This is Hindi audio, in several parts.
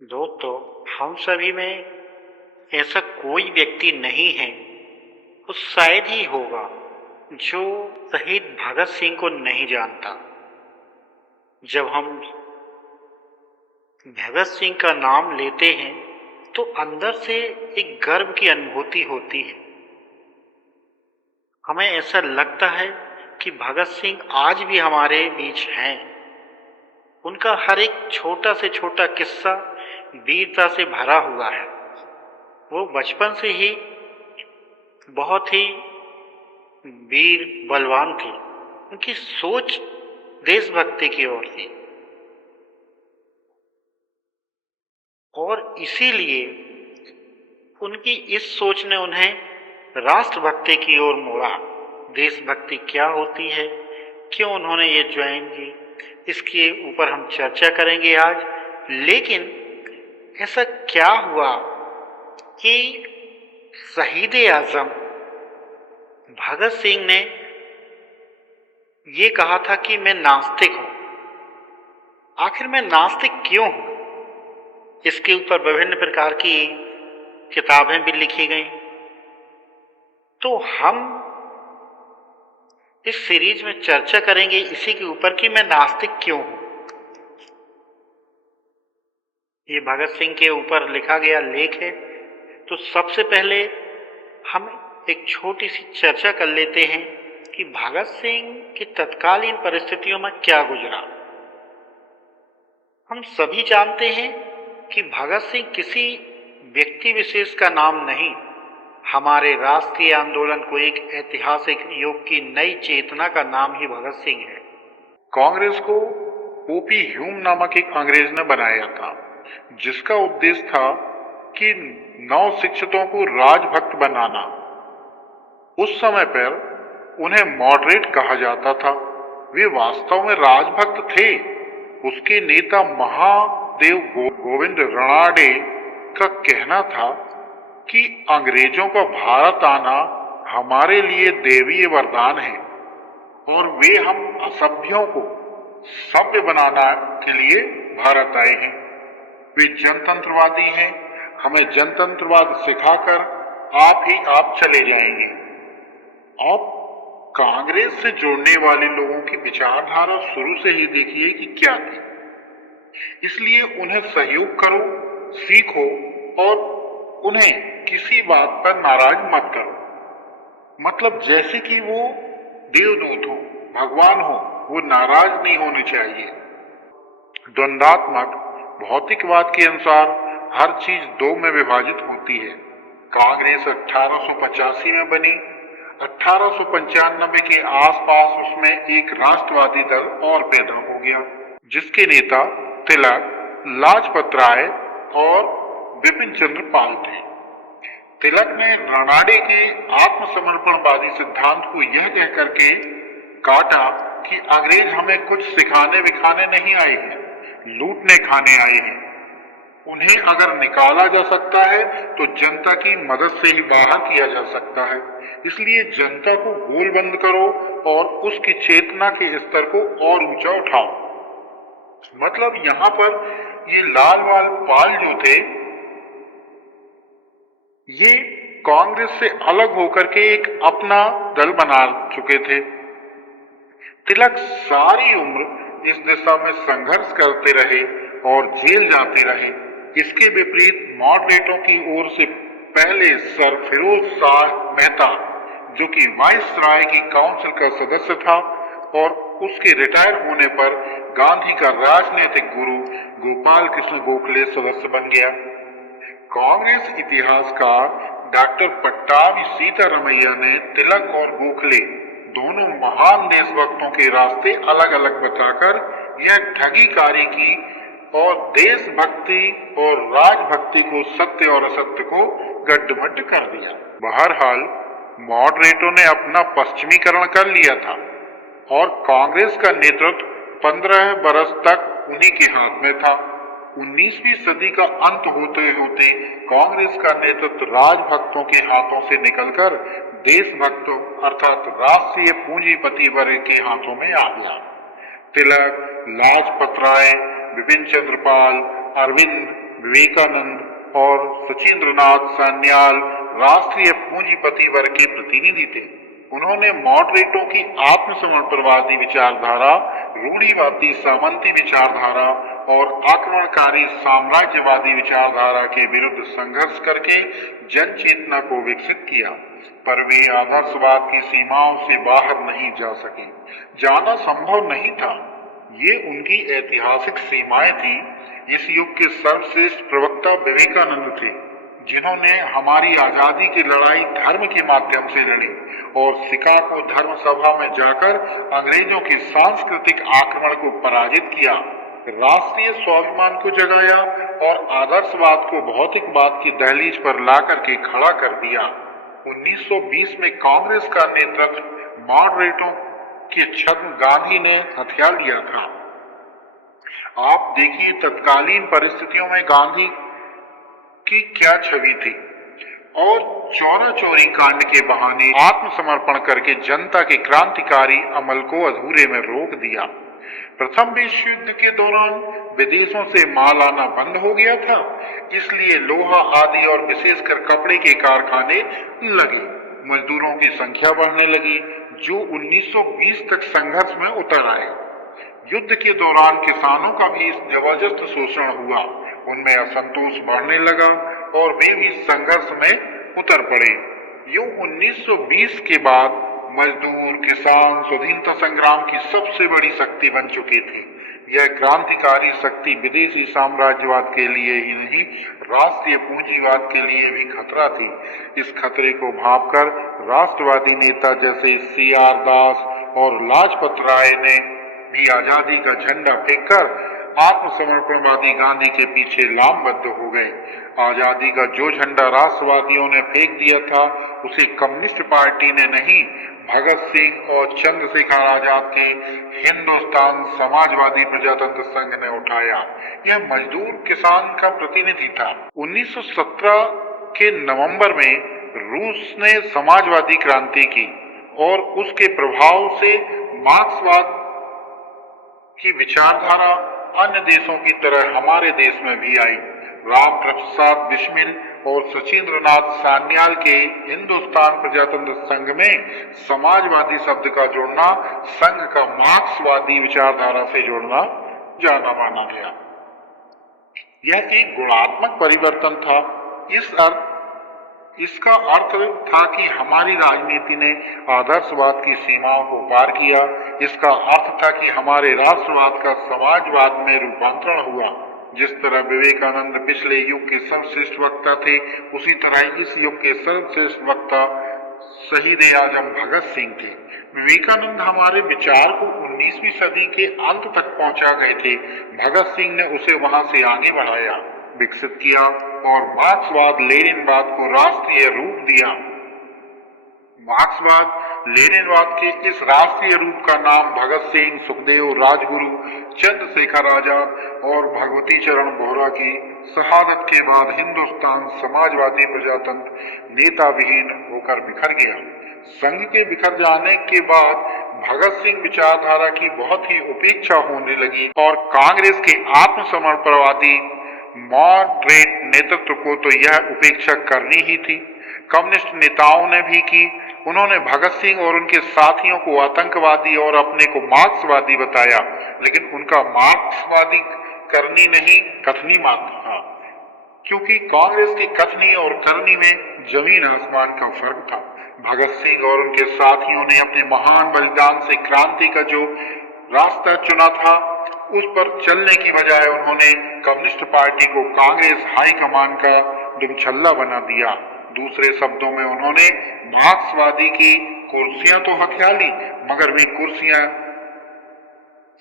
दोस्तों, हम सभी में ऐसा कोई व्यक्ति नहीं है, वो शायद ही होगा, जो शहीद भगत सिंह को नहीं जानता। जब हम भगत सिंह का नाम लेते हैं तो अंदर से एक गर्व की अनुभूति होती है। हमें ऐसा लगता है कि भगत सिंह आज भी हमारे बीच हैं। उनका हर एक छोटा से छोटा किस्सा वीरता से भरा हुआ है। वो बचपन से ही बहुत ही वीर बलवान थे। उनकी सोच देशभक्ति की ओर थी और इसीलिए उनकी इस सोच ने उन्हें राष्ट्रभक्ति की ओर मोड़ा। देशभक्ति क्या होती है, क्यों उन्होंने ये ज्वाइन की, इसके ऊपर हम चर्चा करेंगे आज। लेकिन ऐसा क्या हुआ कि शहीद आजम भगत सिंह ने ये कहा था कि मैं नास्तिक हूं। आखिर मैं नास्तिक क्यों हूं? इसके ऊपर विभिन्न प्रकार की किताबें भी लिखी गई। तो हम इस सीरीज में चर्चा करेंगे इसी के ऊपर कि मैं नास्तिक क्यों हूं। ये भगत सिंह के ऊपर लिखा गया लेख है। तो सबसे पहले हम एक छोटी सी चर्चा कर लेते हैं कि भगत सिंह की तत्कालीन परिस्थितियों में क्या गुजरा। हम सभी जानते हैं कि भगत सिंह किसी व्यक्ति विशेष का नाम नहीं, हमारे राष्ट्रीय आंदोलन को एक ऐतिहासिक युग की नई चेतना का नाम ही भगत सिंह है। कांग्रेस को ओपी ह्यूम नामक एक अंग्रेज ने बनाया था, जिसका उद्देश्य था कि नव शिक्षितों को राजभक्त बनाना। उस समय पर उन्हें मॉडरेट कहा जाता था। वे वास्तव में राजभक्त थे। उसके नेता महादेव गोविंद रानडे का कहना था कि अंग्रेजों का भारत आना हमारे लिए दैवीय वरदान है और वे हम असभ्यों को सभ्य बनाने के लिए भारत आए हैं। वे जनतंत्रवादी हैं। हमें जनतंत्रवाद सिखाकर आप चले जाएंगे। आप कांग्रेस से जुड़ने वाले लोगों की विचारधारा शुरू से ही देखिए कि क्या थी। इसलिए उन्हें सहयोग करो, सीखो और उन्हें किसी बात पर नाराज मत करो। मतलब जैसे कि वो देवदूत हो, भगवान हो, वो नाराज नहीं होने चाहिए। द्वंद्वात्मक भौतिकवाद के अनुसार हर चीज दो में विभाजित होती है। कांग्रेस 1885 में बनी। 1895 के आसपास उसमें एक राष्ट्रवादी दल और पैदा हो गया, जिसके नेता तिलक, लाजपत राय और बिपिन चंद्र पाल थे। तिलक ने रानडे के आत्मसमर्पणवादी सिद्धांत को यह कह करके काटा कि अंग्रेज हमें कुछ सिखाने विखाने नहीं आए हैं, लूटने खाने आए हैं। उन्हें अगर निकाला जा सकता है तो जनता की मदद से ही बाहर किया जा सकता है। इसलिए जनता को गोलबंद करो और उसकी चेतना के स्तर को और ऊंचा उठाओ। मतलब यहाँ पर ये लालवाल पाल जो थे, ये कांग्रेस से अलग होकर के एक अपना दल बना चुके थे। तिलक सारी उम्र इस दिशा में संघर्ष करते रहे और जेल जाते रहे। इसके विपरीत मॉडरेटों की ओर से पहले सर फिरोज शाह मेहता, जो कि वाइसराय की काउंसिल का सदस्य था और उसके रिटायर होने पर गांधी का राजनीतिक गुरु गोपाल कृष्ण गोखले सदस्य बन गया। कांग्रेस इतिहासकार डॉक्टर पट्टाभी सीतारामैया ने तिलक और गोखले दोनों महान देशभक्तों के रास्ते अलग अलग बताकर यह ठगी कार्य की और देशभक्ति और राजभक्ति को, सत्य और असत्य को गड्ढमड्ढ कर दिया। बहरहाल मॉडरेटों ने अपना पश्चिमीकरण कर लिया था और कांग्रेस का नेतृत्व 15 बरस तक उन्हीं के हाथ में था। 19वीं सदी का अंत होते होते कांग्रेस का नेतृत्व राजभक्तों के हाथों से निकलकर देशभक्तों अर्थात राष्ट्रीय पूंजीपति वर्ग के हाथों में आ गया। तिलक, लाजपत राय, बिपिन चंद्र पाल अरविंद, विवेकानंद और सचिंद्रनाथ सान्याल राष्ट्रीय पूंजीपति वर्ग के प्रतिनिधि थे। उन्होंने मॉडरेटों की आत्मसमर्पणवादी विचारधारा, रूढ़िवादी सामंती विचारधारा और आक्रमणकारी साम्राज्यवादी विचारधारा के विरुद्ध संघर्ष करके जन चेतना को विकसित किया, पर वे आदर्शवाद की सीमाओं से बाहर नहीं जा सके। जाना संभव नहीं था। ये उनकी ऐतिहासिक सीमाएं थी। इस युग के सर्वश्रेष्ठ प्रवक्ता विवेकानंद थे, जिन्होंने हमारी आजादी की लड़ाई धर्म के माध्यम से लड़ी और शिकागो धर्म सभा में जाकर अंग्रेजों के सांस्कृतिक आक्रमण को पराजित किया, राष्ट्रीय स्वाभिमान को जगाया और आदर्शवाद को भौतिकवाद की दहलीज पर लाकर के खड़ा कर दिया। 1920 में कांग्रेस का नेतृत्व मॉडरेटों के छद्म गांधी ने हथिया लिया था। आप देखिए तत्कालीन परिस्थितियों में गांधी की क्या छवि थी और चौरा चोरी कांड के बहाने आत्मसमर्पण करके जनता के क्रांतिकारी अमल को अधूरे में रोक दिया। प्रथम विश्व युद्ध के दौरान विदेशों से माल आना बंद हो गया था, इसलिए लोहा आदि और विशेषकर कपड़े के कारखाने लगे। मजदूरों की संख्या बढ़ने लगी, जो 1920 तक संघर्ष में उतर आए। युद्ध के दौरान किसानों का भी जबरदस्त शोषण हुआ, उनमें असंतोष बढ़ने लगा और वे भी संघर्ष में उतर पड़े। यूं 1920 के बाद मजदूर किसान स्वाधीनता संग्राम की सबसे बड़ी शक्ति बन चुके थे। यह क्रांतिकारी शक्ति विदेशी साम्राज्यवाद के लिए ही नहीं, राष्ट्रीय पूंजीवाद के लिए भी खतरा थी। इस खतरे को भांपकर राष्ट्रवादी नेता जैसे C.R. दास और लाजपत राय ने भी आजादी का झंडा फेंककर आत्मसमर्पणवादी गांधी के पीछे लामबद्ध हो गए। आजादी का जो झंडा राष्ट्रवादियों ने फेंक दिया था, उसे कम्युनिस्ट पार्टी ने नहीं, भगत सिंह और चंद्रशेखर आजाद के हिंदुस्तान समाजवादी प्रजातंत्र संघ ने उठाया। यह मजदूर किसान का प्रतिनिधि था। 1917 के नवंबर में रूस ने समाजवादी क्रांति की और उसके प्रभाव से मार्क्सवाद की विचारधारा अन्य देशों की तरह हमारे देश में भी आई। राम प्रसाद बिस्मिल और सचिंद्रनाथ सान्याल के हिंदुस्तान प्रजातंत्र संघ में समाजवादी शब्द का जोड़ना संघ का मार्क्सवादी विचारधारा से जोड़ना जाना माना गया। यह एक गुणात्मक परिवर्तन था। इसका अर्थ था कि हमारी राजनीति ने आदर्शवाद की सीमाओं को पार किया। इसका अर्थ था कि हमारे राष्ट्रवाद का समाजवाद में रूपांतरण हुआ। जिस तरह विवेकानंद पिछले युग के सर्वश्रेष्ठ वक्ता थे, उसी तरह इस युग के सर्वश्रेष्ठ वक्ता शहीद आजम भगत सिंह थे। विवेकानंद हमारे विचार को 19वीं सदी के अंत तक पहुंचा गए थे। भगत सिंह ने उसे वहां से आगे बढ़ाया, विकसित किया और मार्क्सवाद लेनिनवाद को राष्ट्रीय रूप दिया। मार्क्सवाद लेनिनवाद के इस राष्ट्रीय रूप का नाम भगत सिंह, सुखदेव, राजगुरु, चंद्रशेखर आजाद और भगवती चरण बोहरा की शहादत के बाद हिंदुस्तान समाजवादी प्रजातंत्र नेता विहीन होकर बिखर गया। संघ के बिखर जाने के बाद भगत सिंह विचारधारा की बहुत ही उपेक्षा होने लगी और कांग्रेस के आत्मसमर्पणवादी मॉडरेट नेतृत्व को तो यह उपेक्षा करनी ही थी। कम्युनिस्ट नेताओं ने भी की। उन्होंने भगत सिंह और उनके साथियों को आतंकवादी और अपने को मार्क्सवादी बताया, लेकिन उनका मार्क्सवादी करनी नहीं, कथनी मात्र था, क्योंकि कांग्रेस की कथनी और करनी में जमीन आसमान का फर्क था। भगत सिंह और उनके साथियों ने अपने महान बलिदान से क्रांति का जो रास्ता चुना था, उस पर चलने की बजाय उन्होंने कम्युनिस्ट पार्टी को कांग्रेस हाईकमान का दुमछल्ला बना दिया। दूसरे शब्दों में उन्होंने मार्क्सवादी की कुर्सियां तो हथिया ली, मगर वे कुर्सियां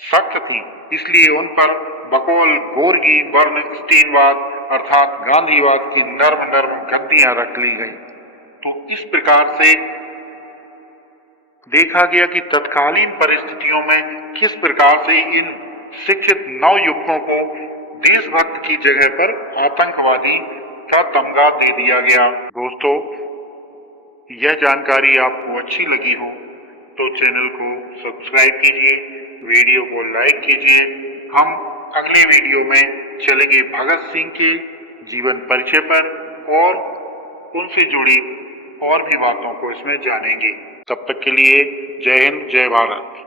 सख्त थीं, इसलिए उन पर बकौल गोर्गी बर्नस्टीनवाद अर्थात गांधीवाद की नर्म नर्म गद्दियां रख ली गई। तो इस प्रकार से देखा गया कि तत्कालीन परिस्थितियों में किस प्रकार से इन शिक्षित नवयुवकों को देशभक्त की जगह पर आतंकवादी का तमगा दे दिया गया। दोस्तों, यह जानकारी आपको अच्छी लगी हो तो चैनल को सब्सक्राइब कीजिए, वीडियो को लाइक कीजिए। हम अगले वीडियो में चलेंगे भगत सिंह के जीवन परिचय पर और उनसे जुड़ी और भी बातों को इसमें जानेंगे। तब तक के लिए जय हिंद, जय भारत।